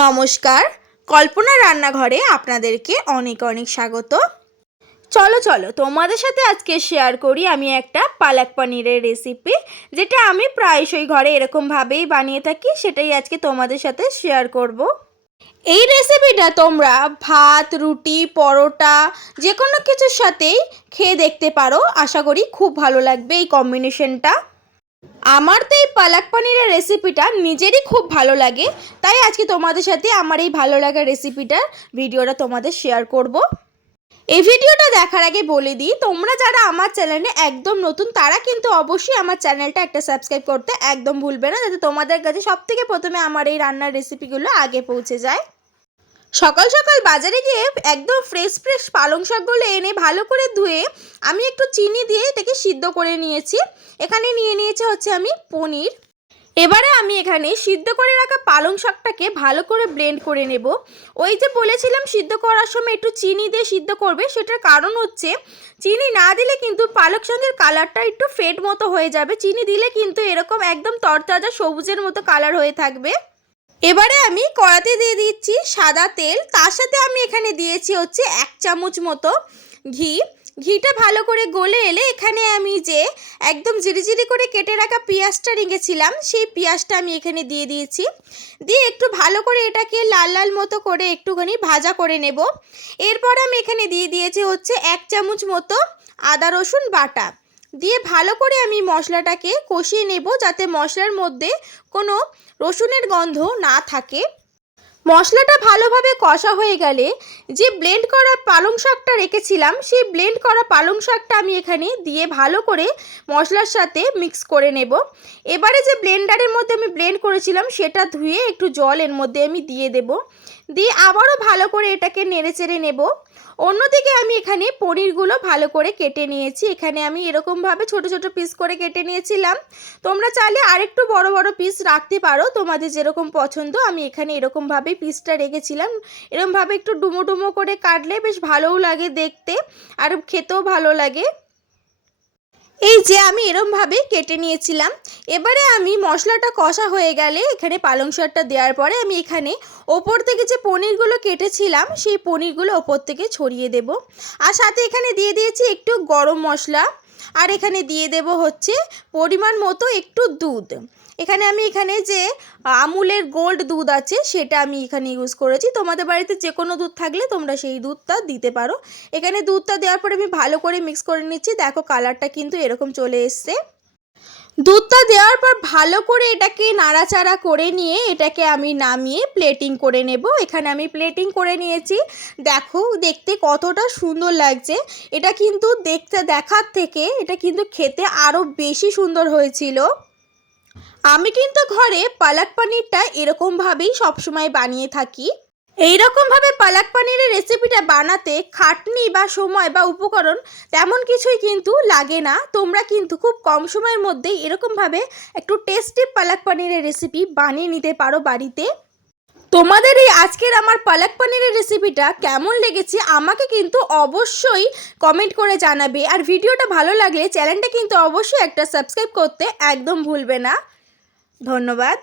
নমস্কার, কল্পনা রান্নাঘরে আপনাদেরকে অনেক অনেক স্বাগত। চলো তোমাদের সাথে আজকে শেয়ার করি আমি একটা পালক পনিরের রেসিপি, যেটা আমি প্রায়শই ঘরে এরকমভাবেই বানিয়ে থাকি। সেটাই আজকে তোমাদের সাথে শেয়ার করব। এই রেসিপিটা তোমরা ভাত, রুটি, পরোটা যে কোনো কিছুর সাথেই খেয়ে দেখতে পারো। আশা করি খুব ভালো লাগবে এই কম্বিনেশনটা। আমার তো এই পালক পনিরের রেসিপিটা নিজেরই খুব ভালো লাগে, তাই আজকে তোমাদের সাথে আমার এই ভালো লাগা রেসিপিটার ভিডিওটা তোমাদের শেয়ার করব। এই ভিডিওটা দেখার আগে বলে দিই, তোমরা যারা আমার চ্যানেলে একদম নতুন তারা কিন্তু অবশ্যই আমার চ্যানেলটা একটা সাবস্ক্রাইব করতে একদম ভুলবে না, যাতে তোমাদের কাছে সবথেকে প্রথমে আমার এই রান্নার রেসিপিগুলো আগে পৌঁছে যায়। সকাল সকাল বাজারে গিয়ে একদম ফ্রেশ পালং শাকগুলো এনে ভালো করে ধুয়ে আমি একটু চিনি দিয়ে এটাকে সিদ্ধ করে নিয়েছি। এখানে নিয়েছি হচ্ছে আমি পনির। এবারে আমি এখানে সিদ্ধ করে রাখা পালং শাকটাকে ভালো করে ব্লেন্ড করে নেব। ওই যে বলেছিলাম সিদ্ধ করার সময় একটু চিনি দিয়ে সিদ্ধ করবে, সেটার কারণ হচ্ছে চিনি না দিলে কিন্তু পালক শাকের কালারটা একটু ফেড মতো হয়ে যাবে। চিনি দিলে কিন্তু এরকম একদম তরতাজা সবুজের মতো কালার হয়ে থাকবে। এবারে আমি কড়াতে দিয়ে দিচ্ছি সাদা তেল, তার সাথে আমি এখানে দিয়েছি হচ্ছে 1 চামচ মতো ঘি। ঘিটা ভালো করে গলে এলে এখানে আমি যে একদম জিরি করে কেটে রাখা পেঁয়াজটা রেখেছিলাম, সেই পেঁয়াজটা আমি এখানে দিয়ে দিয়েছি। দিয়ে একটু ভালো করে এটাকে লাল লাল মতো করে একটুখানি ভাজা করে নেব। এরপর আমি এখানে দিয়ে দিয়েছি হচ্ছে 1 চামচ মতো আদা রসুন বাটা। দিয়ে ভালো করে আমি মশলাটাকে কষিয়ে নেব, যাতে মশলার মধ্যে কোনো রসুনের গন্ধ না থাকে। মশলাটা ভালোভাবে কষা হয়ে গেলে যে ব্লেন্ড করা পালং শাকটা রেখেছিলাম, সেই ব্লেন্ড করা পালং শাকটা আমি এখানে দিয়ে ভালো করে মশলার সাথে মিক্স করে নেব। এবারে যে ব্লেন্ডারের মধ্যে আমি ব্লেন্ড করেছিলাম সেটা ধুয়ে একটু জল এর মধ্যে আমি দিয়ে দেব। দিয়ে আবারও ভালো করে এটাকে নেড়েচেড়ে নেব। অন্যদিকে আমি এখানে পনিরগুলো ভালো করে কেটে নিয়েছি। এখানে আমি এরকমভাবে ছোট পিস করে কেটে নিয়েছিলাম। তোমরা চাইলে আরেকটু বড় পিস রাখতে পারো, তোমাদের যেরকম পছন্দ। আমি এখানে এরকমভাবেই পিসটা রেখেছিলাম। এরকমভাবে একটু ডুমো করে কাটলে বেশ ভালোও লাগে দেখতে, আর খেতেও ভালো লাগে। এই যে আমি এরমভাবে কেটে নিয়েছিলাম। এবারে আমি মশলাটা কষা হয়ে গেলে এখানে পালং শাকটা দেওয়ার পরে আমি এখানে ওপর থেকে যে পনিরগুলো কেটেছিলাম সেই পনিরগুলো ওপর থেকে ছড়িয়ে দেব। আর সাথে এখানে দিয়ে দিয়েছি একটু গরম মশলা, আর এখানে দিয়ে দেব হচ্ছে পরিমাণ মতো একটু দুধ। এখানে আমি যে আমুলের গোল্ড দুধ আছে সেটা আমি এখানে ইউজ করেছি। তোমাদের বাড়িতে যে কোনো দুধ থাকলে তোমরা সেই দুধটা দিতে পারো। এখানে দুধটা দেওয়ার পরে আমি ভালো করে মিক্স করে নিচ্ছি। দেখো কালারটা কিন্তু এরকম চলে এসছে। দুধটা দেওয়ার পর ভালো করে এটাকে নাড়াচাড়া করে নিয়ে এটাকে আমি নামিয়ে প্লেটিং করে নেব। এখানে আমি প্লেটিং করে নিয়েছি। দেখো দেখতে কতটা সুন্দর লাগছে। এটা কিন্তু দেখার থেকে এটা কিন্তু খেতে আরও বেশি সুন্দর হয়েছিল। আমি কিন্তু ঘরে পালক পনিরটা এরকমভাবেই সবসময় বানিয়ে থাকি। এইরকমভাবে পালক পনিরের রেসিপিটা বানাতে খাটনি বা সময় বা উপকরণ তেমন কিছুই কিন্তু লাগে না। তোমরা কিন্তু খুব কম সময়ের মধ্যেই এরকমভাবে একটু টেস্টি পালক পনিরের রেসিপি বানিয়ে নিতে পারো বাড়িতে। তোমাদের এই আজকের আমার পালক পনিরের রেসিপিটা কেমন লেগেছে আমাকে কিন্তু অবশ্যই কমেন্ট করে জানাবে। আর ভিডিওটা ভালো লাগলে চ্যানেলটা কিন্তু অবশ্যই একটা সাবস্ক্রাইব করতে একদম ভুলবে না। ধন্যবাদ।